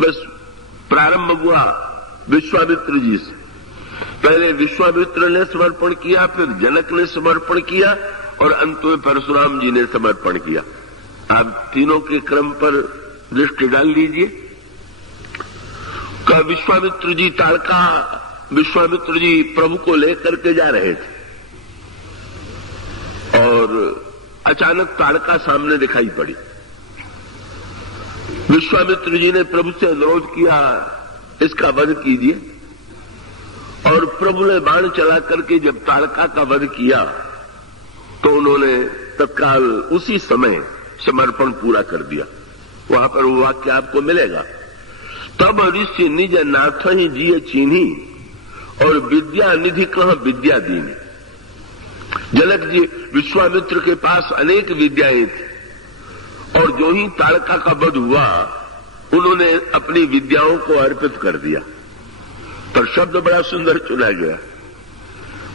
बस प्रारंभ हुआ विश्वामित्र जी से। पहले विश्वामित्र ने समर्पण किया, फिर जनक ने समर्पण किया और अंत में परशुराम जी ने समर्पण किया। आप तीनों के क्रम पर दृष्टि डाल लीजिए। का विश्वामित्र जी ताड़का, विश्वामित्र जी प्रभु को लेकर के जा रहे थे और अचानक ताड़का सामने दिखाई पड़ी। विश्वामित्र जी ने प्रभु से अनुरोध किया, इसका वध कीजिए। और प्रभु ने बाण चला करके जब ताड़का का वध किया तो उन्होंने तत्काल उसी समय समर्पण पूरा कर दिया। वहां पर वो वाक्य आपको मिलेगा, तब ऋषि निज नाथ ही जिय चीन्ही और विद्या निधि कह विद्या दीनी। जनक जी विश्वामित्र के पास अनेक विद्याएं थी और जो ही ताड़का का वध हुआ उन्होंने अपनी विद्याओं को अर्पित कर दिया। पर शब्द बड़ा सुंदर चुना गया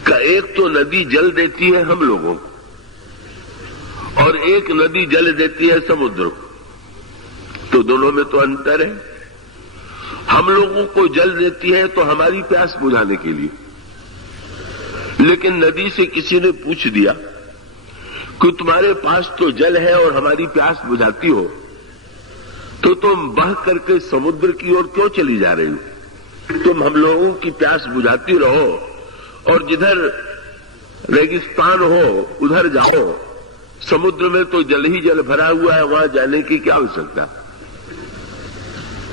का एक तो नदी जल देती है हम लोगों को और एक नदी जल देती है समुद्र को, तो दोनों में तो अंतर है। हम लोगों को जल देती है तो हमारी प्यास बुझाने के लिए, लेकिन नदी से किसी ने पूछ दिया कि तुम्हारे पास तो जल है और हमारी प्यास बुझाती हो, तो तुम बह करके समुद्र की ओर क्यों चली जा रही हो? तुम हम लोगों की प्यास बुझाती रहो और जिधर रेगिस्तान हो उधर जाओ, समुद्र में तो जल ही जल भरा हुआ है, वहां जाने की क्या आवश्यकता?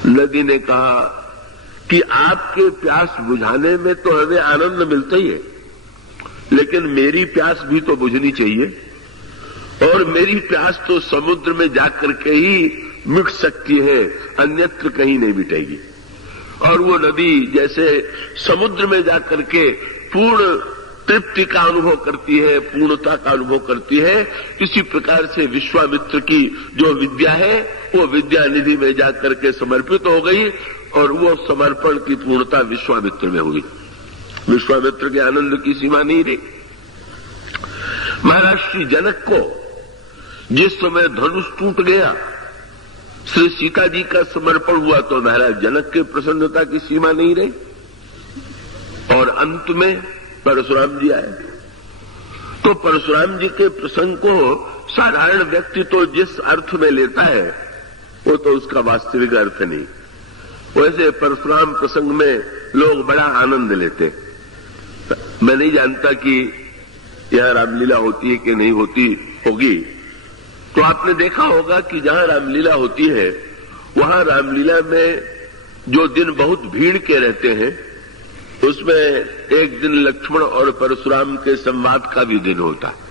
नदी ने कहा कि आपके प्यास बुझाने में तो हमें आनंद मिलता ही है, लेकिन मेरी प्यास भी तो बुझनी चाहिए और मेरी प्यास तो समुद्र में जाकर के ही मिट सकती है, अन्यत्र कहीं नहीं मिटेगी। और वो नदी जैसे समुद्र में जाकर के पूर्ण तृप्ति का अनुभव करती है, पूर्णता का अनुभव करती है, इसी प्रकार से विश्वामित्र की जो विद्या है वो विद्या निधि में जाकर के समर्पित हो गई और वो समर्पण की पूर्णता विश्वामित्र में हुई। विश्वामित्र के आनंद की सीमा नहीं रही। महाराज श्री जनक को जिस समय धनुष टूट गया, श्री सीता जी का समर्पण हुआ, तो महाराज जनक के प्रसन्नता की सीमा नहीं रही। और अंत में परशुराम जी आए, तो परशुराम जी के प्रसंग को साधारण व्यक्ति तो जिस अर्थ में लेता है वो तो उसका वास्तविक अर्थ नहीं। वैसे परशुराम प्रसंग में लोग बड़ा आनंद लेते। मैं नहीं जानता कि यह रामलीला होती है कि नहीं होती होगी, तो आपने देखा होगा कि जहां रामलीला होती है वहां रामलीला में जो दिन बहुत भीड़ के रहते हैं उसमें एक दिन लक्ष्मण और परशुराम के संवाद का भी दिन होता है।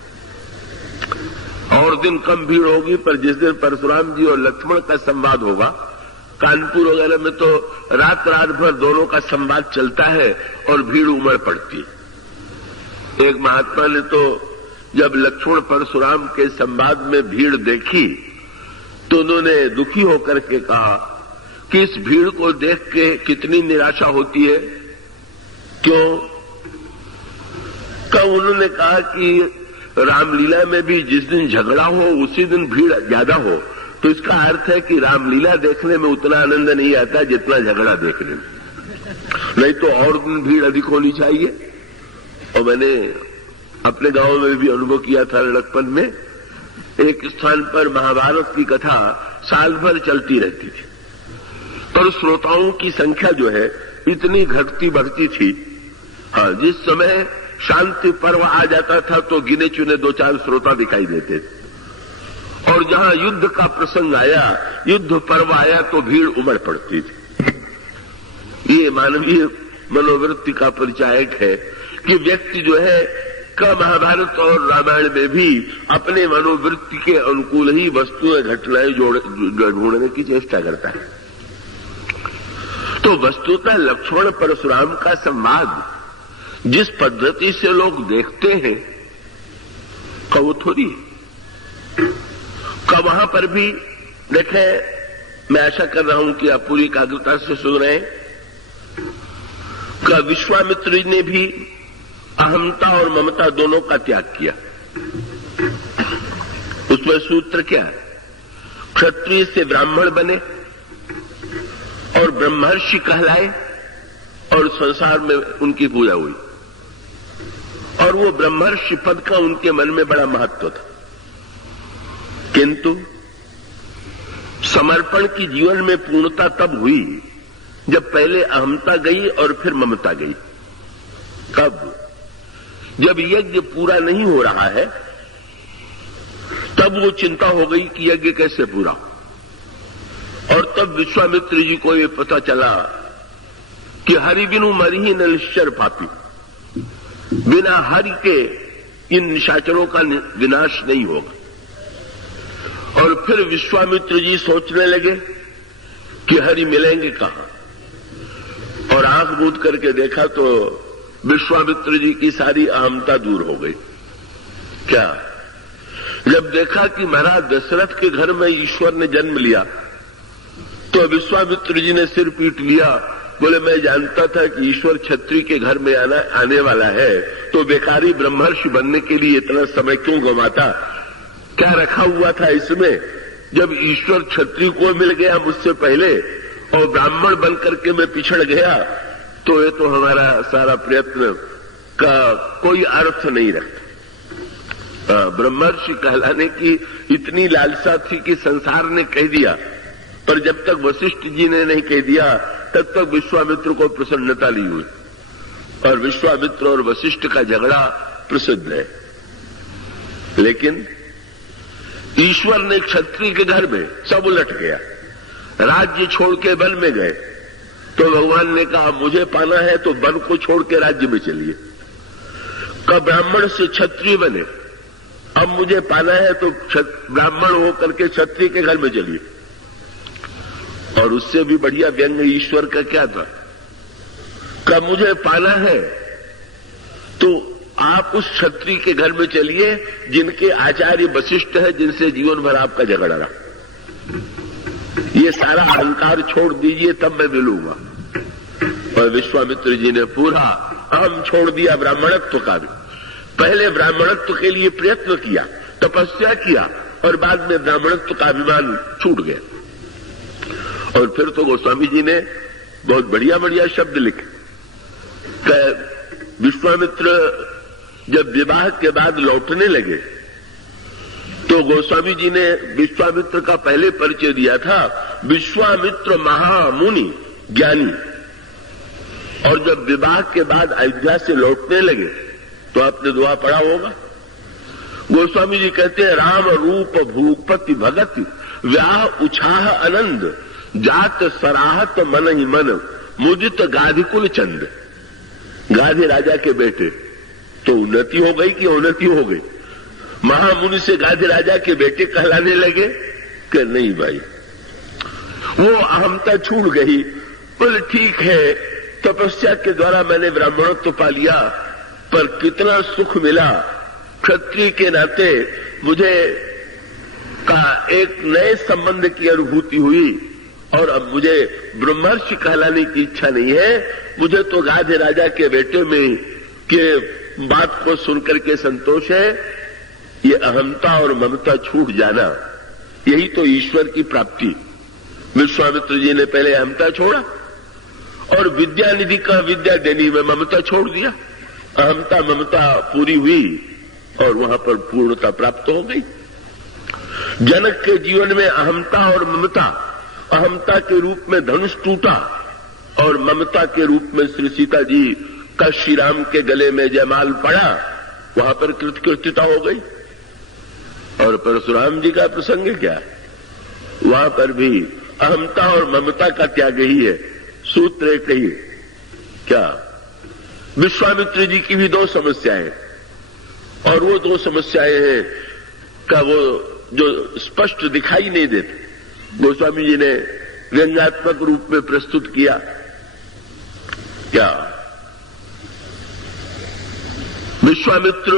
और दिन कम भीड़ होगी, पर जिस दिन परशुराम जी और लक्ष्मण का संवाद होगा, कानपुर वगैरह में तो रात रात भर दोनों का संवाद चलता है और भीड़ उमड़ पड़ती है। एक महात्मा ने तो जब लक्ष्मण परशुराम के संवाद में भीड़ देखी तो उन्होंने दुखी होकर के कहा कि इस भीड़ को देख के कितनी निराशा होती है। क्यों? उन्होंने कहा कि रामलीला में भी जिस दिन झगड़ा हो उसी दिन भीड़ ज्यादा हो, तो इसका अर्थ है कि रामलीला देखने में उतना आनंद नहीं आता जितना झगड़ा देखने में, नहीं तो और दिन भीड़ अधिक होनी चाहिए। और मैंने अपने गांव में भी अनुभव किया था। लड़कपन में एक स्थान पर महाभारत की कथा साल भर चलती रहती थी, पर श्रोताओं की संख्या जो है इतनी घटती बढ़ती थी। हाँ, जिस समय शांति पर्व आ जाता था तो गिने चुने 2-4 श्रोता दिखाई देते थे, और जहां युद्ध का प्रसंग आया, युद्ध पर्व आया, तो भीड़ उमड़ पड़ती थी। ये मानवीय मनोवृत्ति का परिचायक है कि व्यक्ति जो है का महाभारत और रामायण में भी अपने मनोवृत्ति के अनुकूल ही वस्तुएं घटनाएं ढूंढने की चेष्टा करता है। तो वस्तुतः लक्ष्मण परशुराम का संवाद जिस पद्धति से लोग देखते हैं का वो थोड़ी का वहां पर भी देखें। मैं आशा कर रहा हूं कि आप पूरी एकाग्रता से सुन रहे हैं। का विश्वामित्र ने भी अहमता और ममता दोनों का त्याग किया। उसमें सूत्र क्या है? क्षत्रिय से ब्राह्मण बने और ब्रह्मर्षि कहलाए और संसार में उनकी पूजा हुई। और वो ब्रह्मर्षि पद का उनके मन में बड़ा महत्व था। किंतु समर्पण की जीवन में पूर्णता तब हुई जब पहले अहमता गई और फिर ममता गई। कब? जब यज्ञ पूरा नहीं हो रहा है तब वो चिंता हो गई कि यज्ञ कैसे पूरा हो। और तब विश्वामित्र जी को ये पता चला कि हरि बिनु मरिहि न निश्चर पापी, बिना हरि के इन निशाचरों का विनाश नहीं होगा। और फिर विश्वामित्र जी सोचने लगे कि हरि मिलेंगे कहां। और आंख बूंद करके देखा तो विश्वामित्र जी की सारी अहमता दूर हो गई। क्या? जब देखा कि महाराज दशरथ के घर में ईश्वर ने जन्म लिया तो विश्वामित्र जी ने सिर पीट लिया। बोले, मैं जानता था कि ईश्वर क्षत्रिय के घर में आने वाला है, तो बेकारी ब्रह्मर्षि बनने के लिए इतना समय क्यों गंवाता? क्या रखा हुआ था इसमें? जब ईश्वर क्षत्रिय को मिल गया मुझसे पहले और ब्राह्मण बन करके मैं पिछड़ गया, तो ये तो हमारा सारा प्रयत्न का कोई अर्थ नहीं रखता। ब्रह्मर्षि कहलाने की इतनी लालसा थी कि संसार ने कह दिया, पर जब तक वशिष्ठ जी ने नहीं कह दिया तब तक विश्वामित्र को प्रसन्नता ली हुई। और विश्वामित्र और वशिष्ठ का झगड़ा प्रसिद्ध है। लेकिन ईश्वर ने क्षत्रिय के घर में सब उलट गया, राज्य छोड़ के वन में गए। तो भगवान ने कहा, मुझे पाना है तो वन को छोड़ के राज्य में चलिए। कब ब्राह्मण से क्षत्रिय बने, अब मुझे पाना है तो ब्राह्मण होकर के क्षत्रिय के घर में चलिए। और उससे भी बढ़िया व्यंग ईश्वर का क्या था? कब मुझे पाना है तो आप उस क्षत्रिय के घर में चलिए जिनके आचार्य वशिष्ठ है, जिनसे जीवन भर आपका झगड़ा रहा। ये सारा अहंकार छोड़ दीजिए तब मैं मिलूंगा। और विश्वामित्र जी ने पूरा अहम छोड़ दिया ब्राह्मणत्व का भी। पहले ब्राह्मणत्व के लिए प्रयत्न किया, तपस्या किया, और बाद में ब्राह्मणत्व का अभिमान छूट गया। और फिर तो गोस्वामी जी ने बहुत बढ़िया बढ़िया शब्द लिखे। विश्वामित्र जब विवाह के बाद लौटने लगे तो गोस्वामी जी ने विश्वामित्र का पहले परिचय दिया था, विश्वामित्र महामुनि ज्ञानी। और जब विवाह के बाद अयोध्या से लौटने लगे तो आपने दुआ पढ़ा होगा। गोस्वामी जी कहते हैं, राम रूप भूपति भगत व्याह उछाह आनंद जात सराहत मन ही मन मुदित गाधिकुल चंद। गाधे राजा के बेटे तो उन्नति हो गई कि अवनति हो गई? महामुनि से गाधे राजा के बेटे कहलाने लगे कि नहीं भाई, वो अहमता छूट गई। बोले, ठीक है, तपस्या के द्वारा मैंने ब्राह्मणत्व पा लिया, पर कितना सुख मिला। क्षत्रिय के नाते मुझे का एक नए संबंध की अनुभूति हुई। और अब मुझे ब्रह्मर्षि कहलाने की इच्छा नहीं है। मुझे तो गाधे राजा के बेटे में के बात को सुनकर के संतोष है। ये अहमता और ममता छूट जाना, यही तो ईश्वर की प्राप्ति। विश्वामित्र जी ने पहले अहमता छोड़ा और विद्या निधि का विद्या देनी में ममता छोड़ दिया। अहमता ममता पूरी हुई और वहां पर पूर्णता प्राप्त हो गई। जनक के जीवन में अहमता और ममता, अहमता के रूप में धनुष टूटा और ममता के रूप में श्री सीता जी का श्री राम के गले में जयमाल पड़ा, वहां पर कृतकृत्यता हो गई। और परशुराम जी का प्रसंग क्या है? वहां पर भी अहमता और ममता का त्याग ही है। सूत्र एक ही क्या? विश्वामित्र जी की भी दो समस्याएं, और वो दो समस्याएं हैं का वो जो स्पष्ट दिखाई नहीं देते, गोस्वामी जी ने व्यंग्यात्मक रूप में प्रस्तुत किया। क्या? विश्वामित्र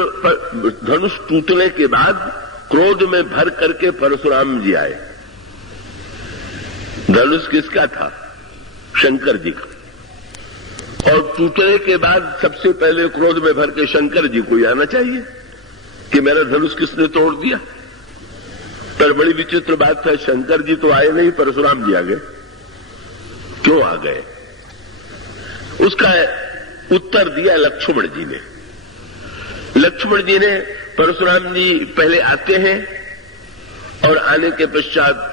धनुष टूटने के बाद क्रोध में भर करके परशुराम जी आए। धनुष किसका था? शंकर जी का। और टूटने के बाद सबसे पहले क्रोध में भर के शंकर जी को आना चाहिए कि मेरा धनुष किसने तोड़ दिया। पर बड़ी विचित्र बात है, शंकर जी तो आए नहीं, परशुराम जी आ गए। क्यों आ गए? उसका उत्तर दिया लक्ष्मण जी ने। लक्ष्मण जी ने, परशुराम जी पहले आते हैं और आने के पश्चात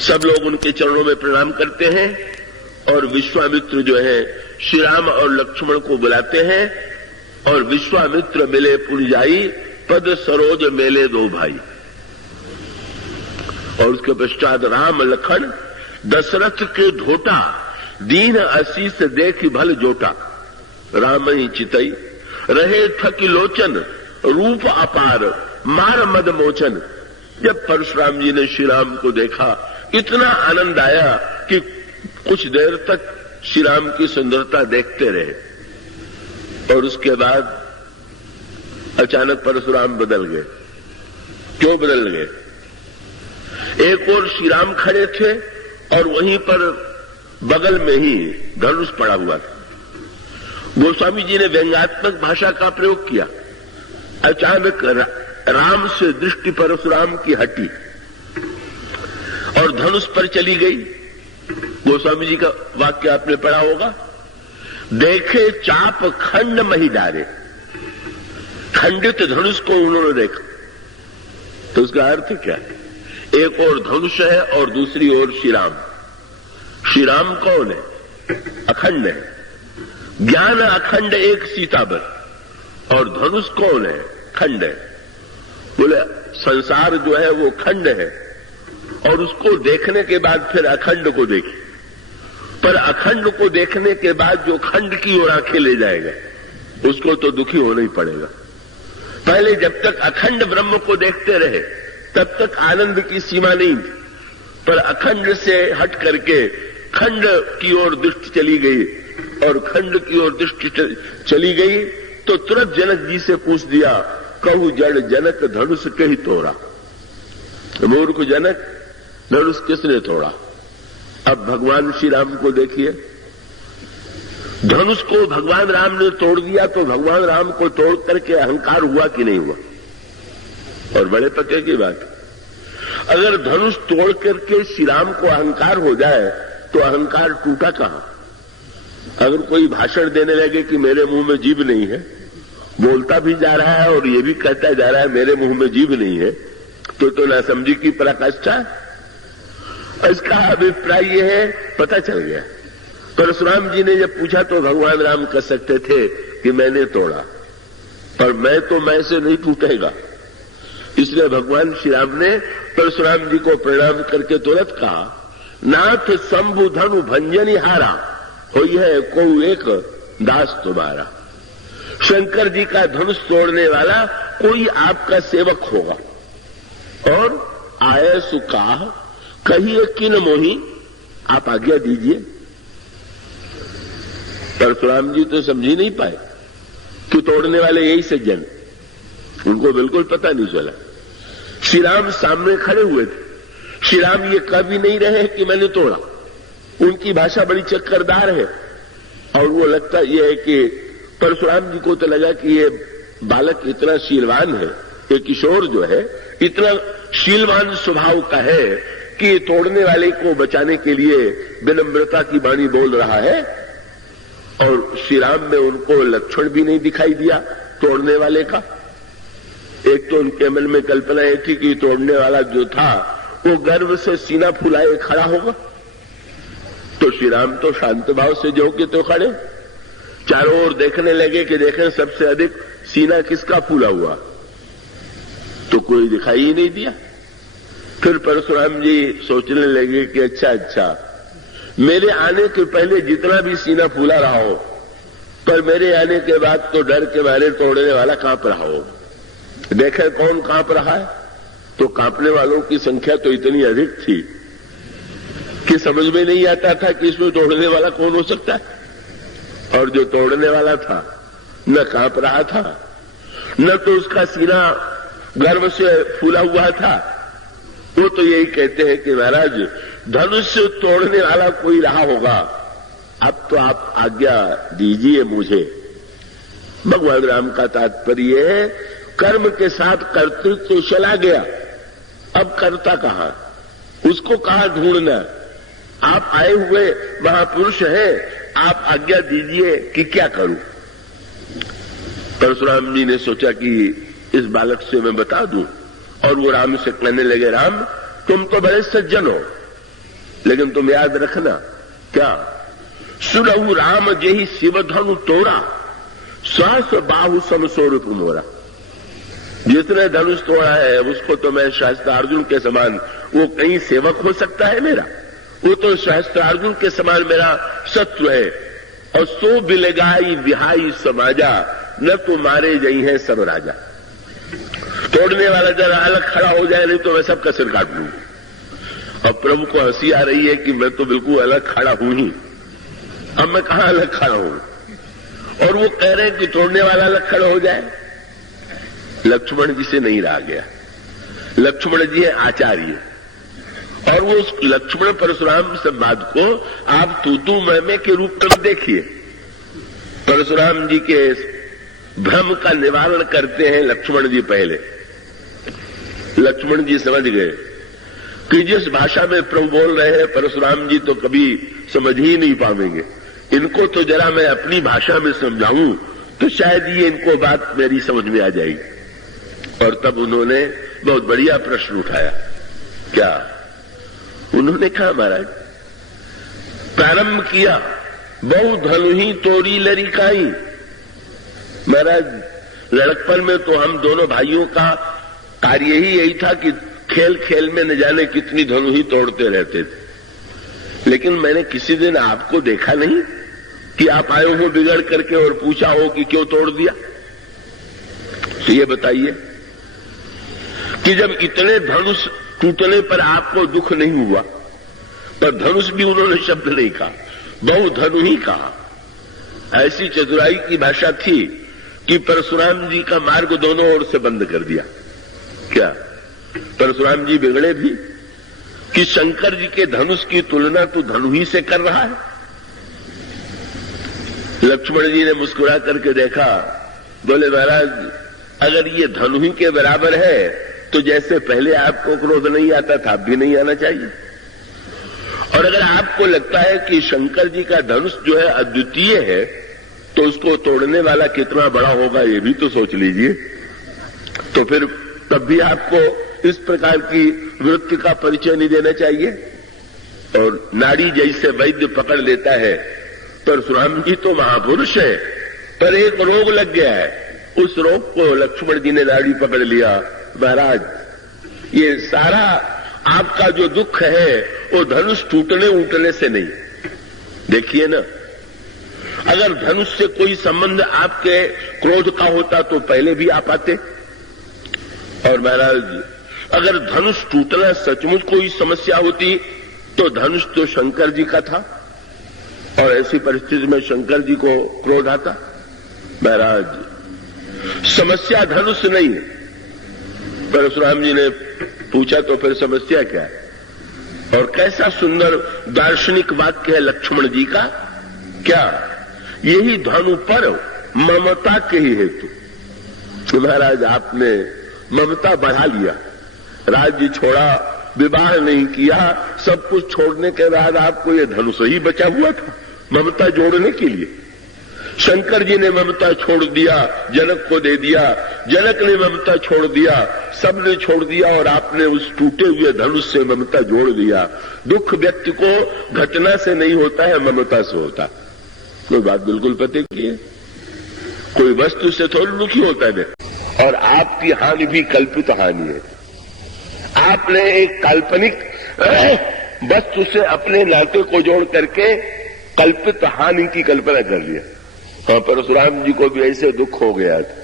सब लोग उनके चरणों में प्रणाम करते हैं और विश्वामित्र जो है श्री राम और लक्ष्मण को बुलाते हैं और विश्वामित्र मिले पुरजाई, पद सरोज मेले दो भाई। और उसके पश्चात राम लखन दशरथ के ढोटा, दीन आशीष देख भल जोटा। राम ही चितई रहे थकी लोचन, रूप अपार मार मद मोचन। जब परशुराम जी ने श्री राम को देखा, इतना आनंद आया कि कुछ देर तक श्री राम की सुंदरता देखते रहे और उसके बाद अचानक परशुराम बदल गए। क्यों बदल गए? एक और श्री राम खड़े थे और वहीं पर बगल में ही धनुष पड़ा हुआ था। गोस्वामी जी ने व्यंग्यात्मक भाषा का प्रयोग किया। अचानक राम से दृष्टि परशुराम की हटी और धनुष पर चली गई। गोस्वामी जी का वाक्य आपने पढ़ा होगा, देखे चाप खंड मही डारे। खंडित धनुष को उन्होंने देखा। तो उसका अर्थ क्या है? एक और धनुष है और दूसरी ओर श्री राम। श्री राम कौन है? अखंड है। ज्ञान अखंड एक सीताबर और धनुष कौन है? खंड है। बोले संसार जो है वो खंड है और उसको देखने के बाद फिर अखंड को देखे, पर अखंड को देखने के बाद जो खंड की ओर आंखें ले जाएगा उसको तो दुखी होना ही पड़ेगा। पहले जब तक अखंड ब्रह्म को देखते रहे तब तक आनंद की सीमा नहीं थी, पर अखंड से हट करके खंड की ओर दृष्टि चली गई और खंड की ओर दृष्टि चली गई तो तुरंत जनक जी से पूछ दिया, कहू जड़ जनक धनुष कही तोड़ा। मूर्ख जनक, धनुष किसने तोड़ा? अब भगवान श्री राम को देखिए, धनुष को भगवान राम ने तोड़ दिया तो भगवान राम को तोड़ करके अहंकार हुआ कि नहीं हुआ? और बड़े पते की बात, अगर धनुष तोड़ करके श्री राम को अहंकार हो जाए तो अहंकार टूटा कहां? अगर कोई भाषण देने लगे कि मेरे मुंह में जीभ नहीं है, बोलता भी जा रहा है और ये भी कहता जा रहा है मेरे मुंह में जीभ नहीं है, तो ना समझी की पराकाष्ठा। इसका अभिप्राय यह है, पता चल गया। परशुराम जी ने जब पूछा तो भगवान राम कह सकते थे कि मैंने तोड़ा, पर मैं से नहीं टूटेगा। इसलिए भगवान श्री राम ने परशुराम जी को प्रणाम करके तुरंत कहा, नाथ शंभु धनु भंजनी हारा, हो यह को एक दास तुम्हारा। शंकर जी का धनुष तोड़ने वाला कोई आपका सेवक होगा। और आए सुकाह कहिए किन मोही, आप आज्ञा दीजिए। परशुराम जी तो समझ नहीं पाए कि तोड़ने वाले यही सज्जन, उनको बिल्कुल पता नहीं चला। श्री राम सामने खड़े हुए थे। श्री राम ये कह भी नहीं रहे कि मैंने तोड़ा। उनकी भाषा बड़ी चक्करदार है और वो लगता यह है कि परशुराम जी को तो लगा कि ये बालक इतना शीलवान है, ये किशोर जो है इतना शीलवान स्वभाव का है कि तोड़ने वाले को बचाने के लिए विनम्रता की वाणी बोल रहा है। और श्री राम में उनको लक्षण भी नहीं दिखाई दिया तोड़ने वाले का। एक तो उनके मन में कल्पना यह थी कि तोड़ने वाला जो था वो गर्व से सीना फुलाए खड़ा होगा, तो श्री राम तो शांत भाव से जो के तो खड़े, चारों ओर देखने लगे कि देखें सबसे अधिक सीना किसका फूला हुआ, तो कोई दिखाई ही नहीं दिया। फिर परशुराम जी सोचने लगे कि अच्छा मेरे आने के पहले जितना भी सीना फूला रहा हो, पर मेरे आने के बाद तो डर के मारे तोड़ने वाला कांप रहा हो। देखें कौन कांप रहा है, तो कांपने वालों की संख्या तो इतनी अधिक थी कि समझ में नहीं आता था कि इसमें तोड़ने वाला कौन हो सकता है। और जो तोड़ने वाला था न कांप रहा था, न तो उसका सीना गर्व से फूला हुआ था। वो तो यही कहते हैं कि महाराज धनुष तोड़ने वाला कोई रहा होगा, अब तो आप आज्ञा दीजिए मुझे। भगवान राम का तात्पर्य है कर्म के साथ कर्तृत्व तो चला गया, अब कर्ता कहां, उसको कहां ढूंढना। आप आए हुए महापुरुष हैं, आप आज्ञा दीजिए कि क्या करूं। परशुराम जी ने सोचा कि इस बालक से मैं बता दूं, और वो राम से कहने लगे, राम तुम तो बड़े सज्जन हो, लेकिन तुम याद रखना, क्या सुरहु राम जेहि शिव धनु तोड़ा, सहस बाहु समस्वरूप मोरा। जिसने धनुष तोड़ा है उसको तो मैं सहस्त्रार्जुन के समान, वो कहीं सेवक हो सकता है मेरा? वो तो सहस्त्रार्जुन के समान मेरा शत्रु है। और सो बिलगाई विहाई समाजा, न तो मारे जई है सब राजा। तोड़ने वाला जरा अलग खड़ा हो जाए, नहीं तो मैं सबका सिर काट लूंगा। अब प्रभु को हंसी आ रही है कि मैं तो बिल्कुल अलग खड़ा हूं ही, अब मैं कहां अलग खड़ा हूं? और वो कह रहे हैं कि तोड़ने वाला अलग खड़ा हो जाए। लक्ष्मण जी से नहीं रहा गया। लक्ष्मण जी है आचार्य, और वो उस लक्ष्मण परशुराम संवाद को आप तू मैं के रूप में देखिए। परशुराम जी के भ्रम का निवारण करते हैं लक्ष्मण जी। पहले लक्ष्मण जी समझ गए कि जिस भाषा में प्रभु बोल रहे हैं परशुराम जी तो कभी समझ ही नहीं पाएंगे। इनको तो जरा मैं अपनी भाषा में समझाऊं तो शायद ये इनको बात मेरी समझ में आ जाएगी। और तब उन्होंने बहुत बढ़िया प्रश्न उठाया। क्या उन्होंने कहा, महाराज प्रारंभ किया बहु धनु ही तोरी लरिकाई। महाराज लड़कपन में तो हम दोनों भाइयों का कार्य ही यही था कि खेल खेल में न जाने कितनी धनु ही तोड़ते रहते थे। लेकिन मैंने किसी दिन आपको देखा नहीं कि आप आए हो बिगड़ करके और पूछा हो कि क्यों तोड़ दिया। तो ये बताइए कि जब इतने धनुष टूटने पर आपको दुख नहीं हुआ, पर धनुष भी उन्होंने शब्द नहीं कहा, बहु धनु ही कहा। ऐसी चतुराई की भाषा थी कि परशुराम जी का मार्ग दोनों ओर से बंद कर दिया। क्या परशुराम जी बिगड़े भी कि शंकर जी के धनुष की तुलना तो धनु ही से कर रहा है? लक्ष्मण जी ने मुस्कुरा करके देखा, बोले महाराज अगर ये धनु ही के बराबर है तो जैसे पहले आपको क्रोध नहीं आता था, अब भी नहीं आना चाहिए। और अगर आपको लगता है कि शंकर जी का धनुष जो है अद्वितीय है, तो उसको तोड़ने वाला कितना बड़ा होगा ये भी तो सोच लीजिए। तो फिर तब भी आपको इस प्रकार की वृत्ति का परिचय नहीं देना चाहिए। और नाड़ी जैसे वैद्य पकड़ लेता है, परशुराम जी तो महापुरुष है, पर एक रोग लग गया है। उस रोग को लक्ष्मण जी ने नाड़ी पकड़ लिया। महाराज ये सारा आपका जो दुख है वो धनुष टूटने उठने से नहीं। देखिए ना, अगर धनुष से कोई संबंध आपके क्रोध का होता तो पहले भी आप आते। और महाराज अगर धनुष टूटना सचमुच कोई समस्या होती तो धनुष तो शंकर जी का था, और ऐसी परिस्थिति में शंकर जी को क्रोध आता। महाराज समस्या धनुष नहीं है। परशुराम जी ने पूछा तो फिर समस्या क्या है? और कैसा सुंदर दार्शनिक वाक्य है लक्ष्मण जी का। क्या यही धनु पर ममता के ही हेतु। तो महाराज आपने ममता बढ़ा लिया, राज्य छोड़ा, विवाह नहीं किया, सब कुछ छोड़ने के बाद आपको ये धनुष ही बचा हुआ था ममता जोड़ने के लिए। शंकर जी ने ममता छोड़ दिया, जनक को दे दिया, जनक ने ममता छोड़ दिया, सबने छोड़ दिया, और आपने उस टूटे हुए धनुष से ममता जोड़ दिया। दुख व्यक्ति को घटना से नहीं होता है, ममता से होता। कोई बात बिल्कुल पते की है, कोई वस्तु से थोड़ी दुखी होता है। और आपकी हानि भी कल्पित हानि है। आपने एक काल्पनिक वस्तु से अपने नाते को जोड़ करके कल्पित हानि की कल्पना कर लिया। हाँ, परशुराम जी को भी ऐसे दुख हो गया था।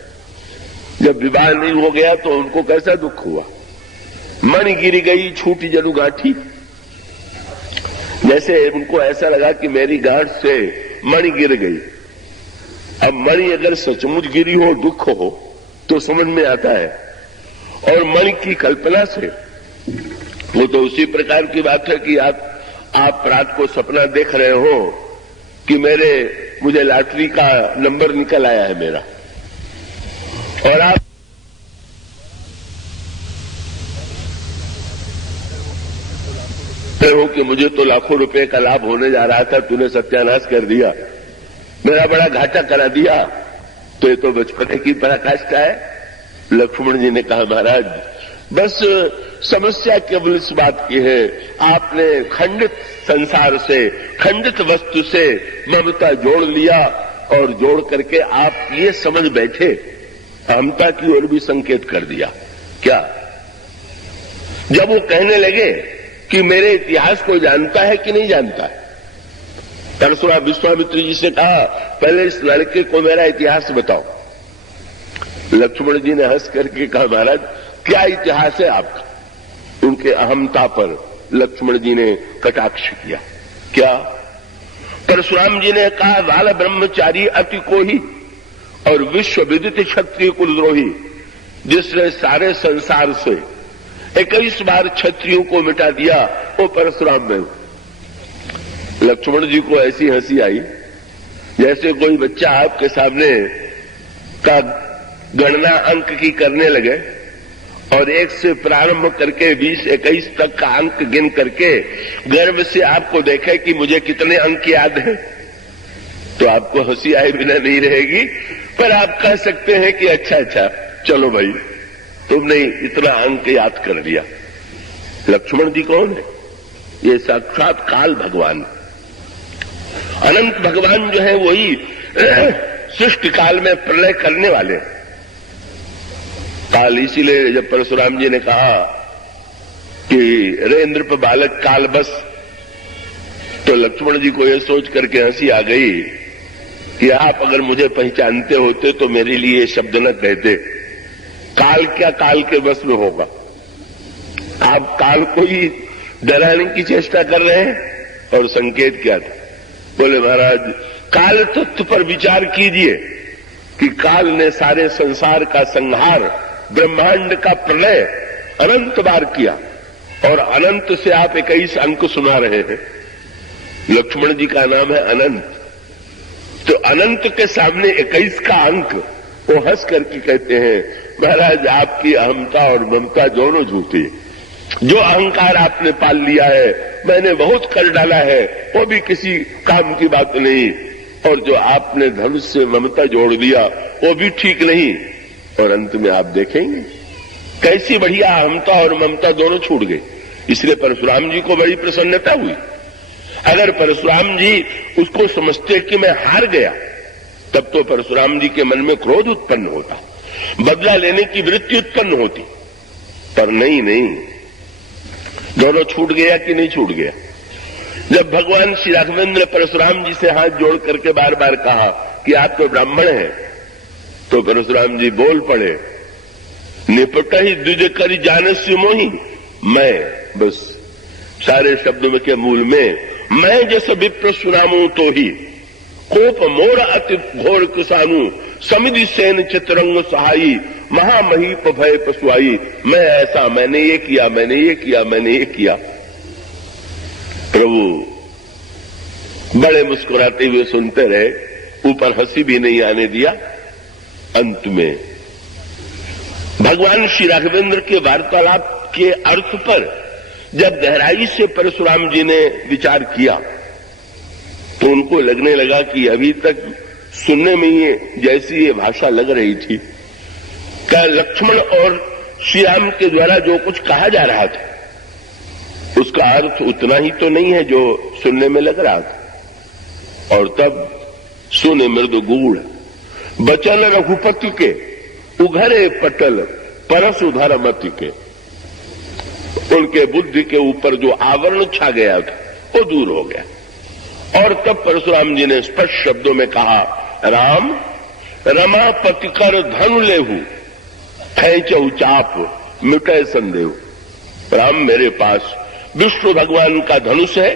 जब विवाह नहीं हो गया तो उनको कैसा दुख हुआ। मणि गिर गई छूटी जनु गांठी। जैसे उनको ऐसा लगा कि मेरी गांठ से मणि गिर गई। अब मणि अगर सचमुच गिरी हो, दुख हो, तो समझ में आता है। और मणि की कल्पना से वो तो उसी प्रकार की बात है कि आप रात को सपना देख रहे हो कि मुझे लॉटरी का नंबर निकल आया है मेरा, और आप हूं कि मुझे तो लाखों रुपए का लाभ होने जा रहा था, तूने सत्यानाश कर दिया, मेरा बड़ा घाटा करा दिया। तो ये तो बचपने की पराकाष्ठा है। लक्ष्मण जी ने कहा, महाराज बस समस्या केवल इस बात की है, आपने खंडित संसार से, खंडित वस्तु से ममता जोड़ लिया और जोड़ करके आप ये समझ बैठे, अहमता की ओर भी संकेत कर दिया। क्या? जब वो कहने लगे कि मेरे इतिहास को जानता है कि नहीं जानता है, परशुराम विश्वामित्र जी से कहा, पहले इस लड़के को मेरा इतिहास बताओ। लक्ष्मण जी ने हंस करके कहा, महाराज क्या इतिहास है आपका? उनके अहमता पर लक्ष्मण जी ने कटाक्ष किया। क्या? परशुराम जी ने कहा, बाल ब्रह्मचारी अति कोही और विश्व विदित क्षत्रिय कुलद्रोही, जिसने सारे संसार से 21 बार क्षत्रियों को मिटा दिया, वो परशुराम में। लक्ष्मण जी को ऐसी हंसी आई जैसे कोई बच्चा आपके सामने का गणना अंक की करने लगे और 1 से प्रारंभ करके 20, 21 तक का अंक गिन करके गर्व से आपको देखे कि मुझे कितने अंक याद है। तो आपको हंसी आए बिना नहीं रहेगी, पर आप कह सकते हैं कि अच्छा चलो भाई, तुमने इतना अंक याद कर लिया। लक्ष्मण जी कौन है? ये साक्षात काल भगवान, अनंत भगवान जो है वही सृष्टि काल में प्रलय करने वाले काल। इसीलिए जब परशुराम जी ने कहा कि रे इंद्र बालक काल बस, तो लक्ष्मण जी को यह सोच करके हंसी आ गई कि आप अगर मुझे पहचानते होते तो मेरे लिए शब्द न कहते। काल क्या काल के बस में होगा? आप काल को ही डराने की चेष्टा कर रहे हैं। और संकेत क्या था? बोले, महाराज काल तत्व पर विचार कीजिए कि काल ने सारे संसार का संहार, ब्रह्मांड का प्रलय अनंत बार किया और अनंत से आप 21 अंक सुना रहे हैं। लक्ष्मण जी का नाम है अनंत, तो अनंत के सामने 21 का अंक वो हंस करके कहते हैं, महाराज आपकी अहमता और ममता दोनों झूठी। जो अहंकार आपने पाल लिया है, मैंने बहुत कर डाला है, वो भी किसी काम की बात नहीं, और जो आपने धनुष से ममता जोड़ दिया वो भी ठीक नहीं। और अंत में आप देखेंगे कैसी बढ़िया अहमता और ममता दोनों छूट गई। इसलिए परशुराम जी को बड़ी प्रसन्नता हुई। अगर परशुराम जी उसको समझते कि मैं हार गया, तब तो परशुराम जी के मन में क्रोध उत्पन्न होता, बदला लेने की वृत्ति उत्पन्न होती, पर नहीं, दोनों छूट गया कि नहीं छूट गया। जब भगवान श्री राघवेंद्र परशुराम जी से हाथ जोड़ करके बार बार कहा कि आप तो ब्राह्मण हैं, तो परशुराम जी बोल पड़े, निपट ही द्विज कर जानस्य मोही। मैं, बस सारे शब्दों के मूल में मैं जैसे विप्र सुनामू तो ही, कोप मोर अति घोर किसानू, समिधि सेन चित्रंग सहाई, महामहीप भय पशुआई। मैं ऐसा, मैंने ये किया, मैंने ये किया, मैंने ये किया। प्रभु बड़े मुस्कुराते हुए सुनते रहे, ऊपर हंसी भी नहीं आने दिया। अंत में भगवान श्री राघवेंद्र के वार्तालाप के अर्थ पर जब गहराई से परशुराम जी ने विचार किया, तो उनको लगने लगा कि अभी तक सुनने में ये जैसी ये भाषा लग रही थी, क्या लक्ष्मण और श्री राम के द्वारा जो कुछ कहा जा रहा था उसका अर्थ उतना ही तो नहीं है जो सुनने में लग रहा था। और तब सुने मृदु गूढ़ बचन रघुपति के, उघरे पटल परस उधर मति के। उनके बुद्धि के ऊपर जो आवरण छा गया था वो दूर हो गया। और तब परशुराम जी ने स्पष्ट शब्दों में कहा, राम रमापति कर धनु लेहू, खेचऊ चाप मिटे संदेह। राम मेरे पास विष्णु भगवान का धनुष है,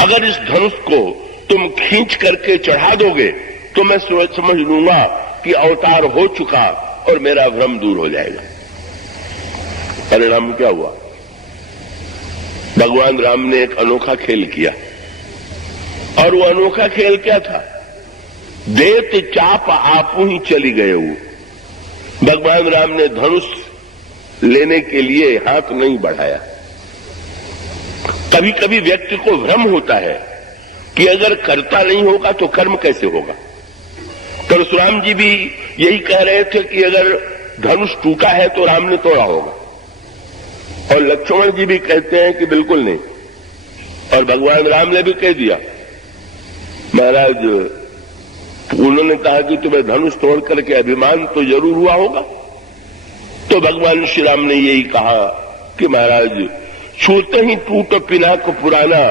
अगर इस धनुष को तुम खींच करके चढ़ा दोगे तो मैं समझ लूंगा कि अवतार हो चुका और मेरा भ्रम दूर हो जाएगा। परिणाम क्या हुआ? भगवान राम ने एक अनोखा खेल किया, और वो अनोखा खेल क्या था? देत चाप आपू ही चली गए। वो भगवान राम ने धनुष लेने के लिए हाथ नहीं बढ़ाया, कभी कभी व्यक्ति को भ्रम होता है कि अगर कर्ता नहीं होगा तो कर्म कैसे होगा। परशुराम जी भी यही कह रहे थे कि अगर धनुष टूटा है तो राम ने तोड़ा होगा, और लक्ष्मण जी भी कहते हैं कि बिल्कुल नहीं, और भगवान राम ने भी कह दिया। महाराज उन्होंने कहा कि तुम्हें धनुष तोड़ करके अभिमान तो जरूर हुआ होगा, तो भगवान श्री राम ने यही कहा कि महाराज छूते ही टूट पिनाक पुराना,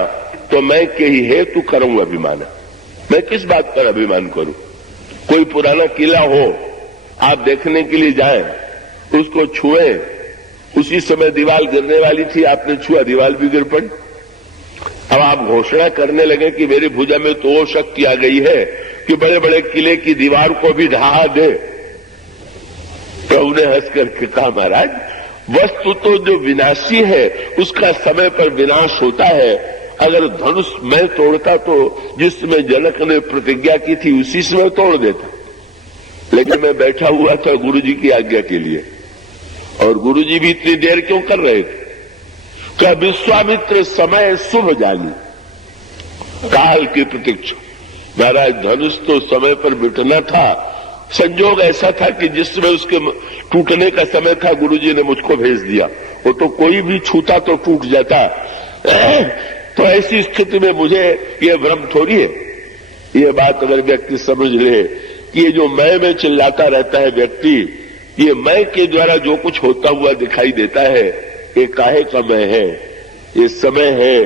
तो मैं के ही हेतु करूं अभिमान। मैं किस बात पर अभिमान करूं? कोई पुराना किला हो, आप देखने के लिए जाएं, उसको छुएं, उसी समय दीवार गिरने वाली थी, आपने छुआ, दीवार भी गिर पड़ी। अब आप घोषणा करने लगे कि मेरी भुजा में तो वो शक्ति आ गई है कि बड़े बड़े किले की दीवार को भी ढहा दे। प्रभु ने हंस करके कहा, महाराज वस्तु तो जो विनाशी है उसका समय पर विनाश होता है। अगर धनुष मैं तोड़ता तो जिस समय जनक ने प्रतिज्ञा की थी उसी समय तोड़ देता, लेकिन मैं बैठा हुआ था गुरुजी की आज्ञा के लिए, और गुरुजी भी इतनी देर क्यों कर रहे थे? क्या विश्वामित्र समय शुभ जानी, काल की प्रतीक्षा। महाराज धनुष तो समय पर मिटना था, संजोग ऐसा था कि जिस समय उसके टूटने का समय था गुरुजी ने मुझको भेज दिया। वो तो कोई भी छूता तो टूट जाता। तो ऐसी स्थिति में मुझे ये भ्रम थोड़ी है। ये बात अगर व्यक्ति समझ ले कि ये जो मैं में चिल्लाता रहता है व्यक्ति, ये मैं के द्वारा जो कुछ होता हुआ दिखाई देता है, ये काहे का मैं है, ये समय है,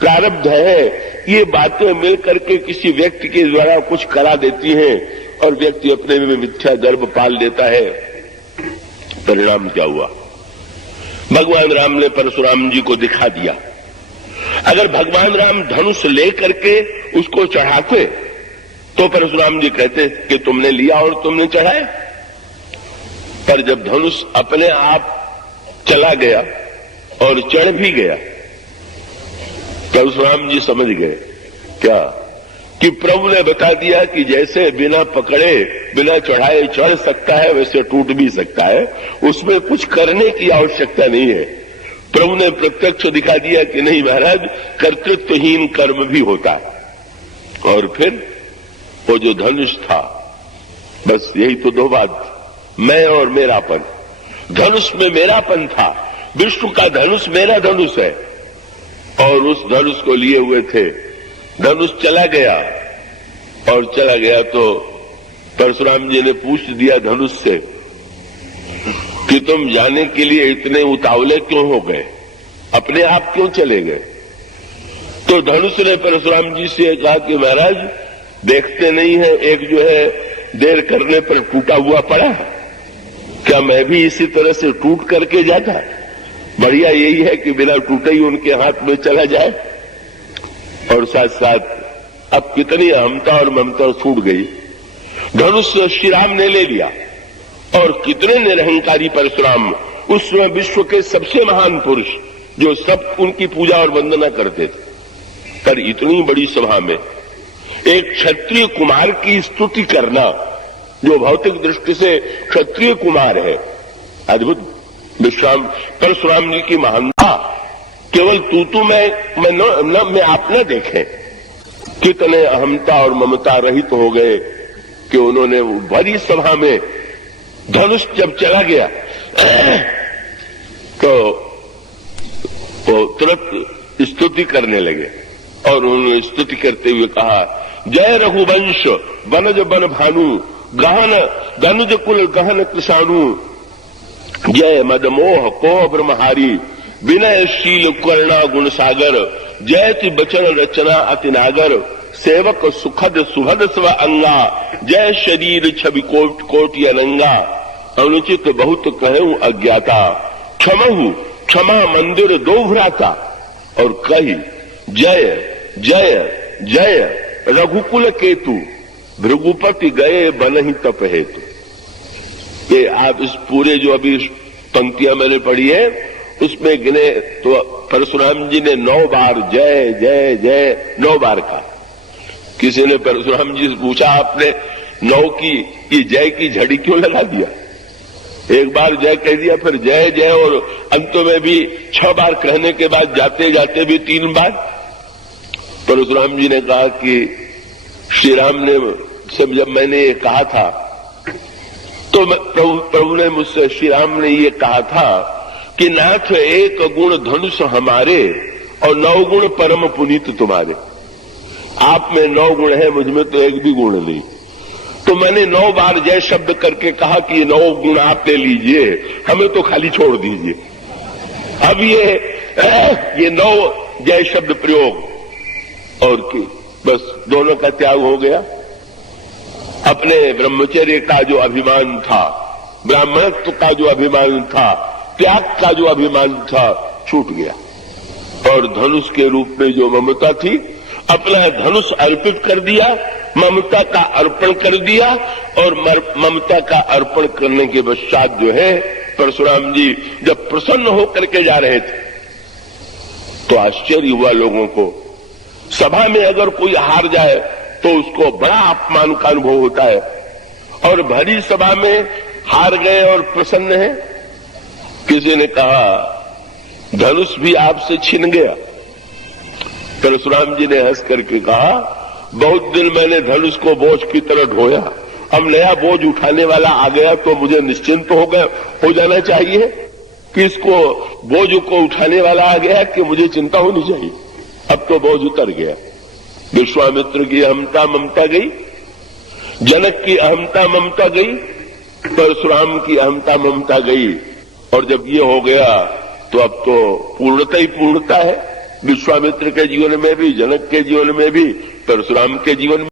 प्रारब्ध है। ये बातें मिल करके किसी व्यक्ति के द्वारा कुछ करा देती हैं और व्यक्ति अपने में मिथ्या गर्भ पाल लेता है। परिणाम क्या हुआ? भगवान राम ने परशुराम जी को दिखा दिया। अगर भगवान राम धनुष ले करके उसको चढ़ाते तो परशुराम जी कहते कि तुमने लिया और तुमने चढ़ाया, पर जब धनुष अपने आप चला गया और चढ़ भी गया, परशुराम जी समझ गए क्या कि प्रभु ने बता दिया कि जैसे बिना पकड़े बिना चढ़ाए चढ़ सकता है वैसे टूट भी सकता है, उसमें कुछ करने की आवश्यकता नहीं है। प्रभु ने प्रत्यक्ष दिखा दिया कि नहीं महाराज, कर्तृत्वहीन कर्म भी होता है। और फिर वो जो धनुष था, बस यही तो दो बात, मैं और मेरापन। धनुष में मेरापन था, विष्णु का धनुष मेरा धनुष है, और उस धनुष को लिए हुए थे। धनुष चला गया, और चला गया तो परशुराम जी ने पूछ दिया धनुष से कि तुम जाने के लिए इतने उतावले क्यों हो गए, अपने आप क्यों चले गए? तो धनुष ने परशुराम जी से कहा कि महाराज देखते नहीं है, एक जो है देर करने पर टूटा हुआ पड़ा, क्या मैं भी इसी तरह से टूट करके जाता? बढ़िया यही है कि बिना टूटे ही उनके हाथ में चला जाए। और साथ साथ अब कितनी अहमता और ममता छूट गई। धनुष श्री राम ने ले लिया, और कितने निरहंकारी परशुराम, उस समय विश्व के सबसे महान पुरुष जो सब उनकी पूजा और वंदना करते थे, पर इतनी बड़ी सभा में एक क्षत्रिय कुमार की स्तुति करना, जो भौतिक दृष्टि से क्षत्रिय कुमार है, अद्भुत। परशुराम जी की महानता केवल तू में आप न देखें, कितने अहमता और ममता रहित हो गए कि उन्होंने बड़ी सभा में धनुष जब चला गया तो वो तुरंत स्तुति करने लगे, और उन्होंने स्तुति करते हुए कहा, जय रघुवंश वनज बन भानु गहन धनुज कुल गहन कृषाणु, जय मदमोह को ब्रह्महारी विनयशील करुणा गुण सागर, जयति बचन रचना अति नागर, सेवक सुखद सुभद स्व अंगा, जय शरीर छवि कोट कोटि अनंगा, अनुचित बहुत कहूं अज्ञाता, क्षमहु क्षमा मंदिर दो भ्राता, और कही जय जय जय रघुकुल केतु, भृगुपति गए बनहि तप हेतु। ये आप इस पूरे जो अभी पंक्तियां मैंने पढ़ी है उसमें गिने तो परशुराम जी ने 9 बार जय जय जय 9 बार कहा। किसी ने परशुराम जी से पूछा, आपने 9 की ये जय की झड़ी क्यों लगा दिया? एक बार जय कह दिया, फिर जय जय, और अंत में भी 6 बार कहने के बाद जाते जाते भी 3 बार। परशुराम जी ने कहा कि श्री राम ने सब, जब मैंने ये कहा था तो प्रभु ने मुझसे, श्री राम ने ये कहा था कि नाथ एक गुण धनुष हमारे और 9 गुण परम पुनीत तुम्हारे। आप में 9 गुण है, मुझ में तो एक भी गुण नहीं। तो मैंने 9 बार जय शब्द करके कहा कि ये 9 गुण आप ले लीजिए, हमें तो खाली छोड़ दीजिए। अब ये 9 जय शब्द प्रयोग और की बस दोनों का त्याग हो गया। अपने ब्रह्मचर्य का जो अभिमान था, ब्राह्मणत्व का जो अभिमान था, त्याग का जो अभिमान था, छूट गया। और धनुष के रूप में जो ममता थी, अपना धनुष अर्पित कर दिया, ममता का अर्पण कर दिया। और ममता का अर्पण करने के पश्चात जो है, परशुराम जी जब प्रसन्न होकर के जा रहे थे तो आश्चर्य हुआ लोगों को। सभा में अगर कोई हार जाए तो उसको बड़ा अपमान का अनुभव होता है, और भरी सभा में हार गए और प्रसन्न है। किसी ने कहा धनुष भी आपसे छिन गया। परशुराम जी ने हंस करके कहा, बहुत दिन मैंने धनुष को बोझ की तरह ढोया, अब नया बोझ उठाने वाला आ गया तो मुझे निश्चिंत हो जाना चाहिए कि इसको बोझ को उठाने वाला आ गया कि मुझे चिंता होनी चाहिए। अब तो बोझ उतर गया। विश्वामित्र की अहमता ममता गई, जनक की अहमता ममता गई, परशुराम की अहमता ममता गई। और जब ये हो गया तो अब तो पूर्णता ही पूर्णता है। विश्वामित्र के जीवन में भी, जनक के जीवन में भी, परशुराम के जीवन में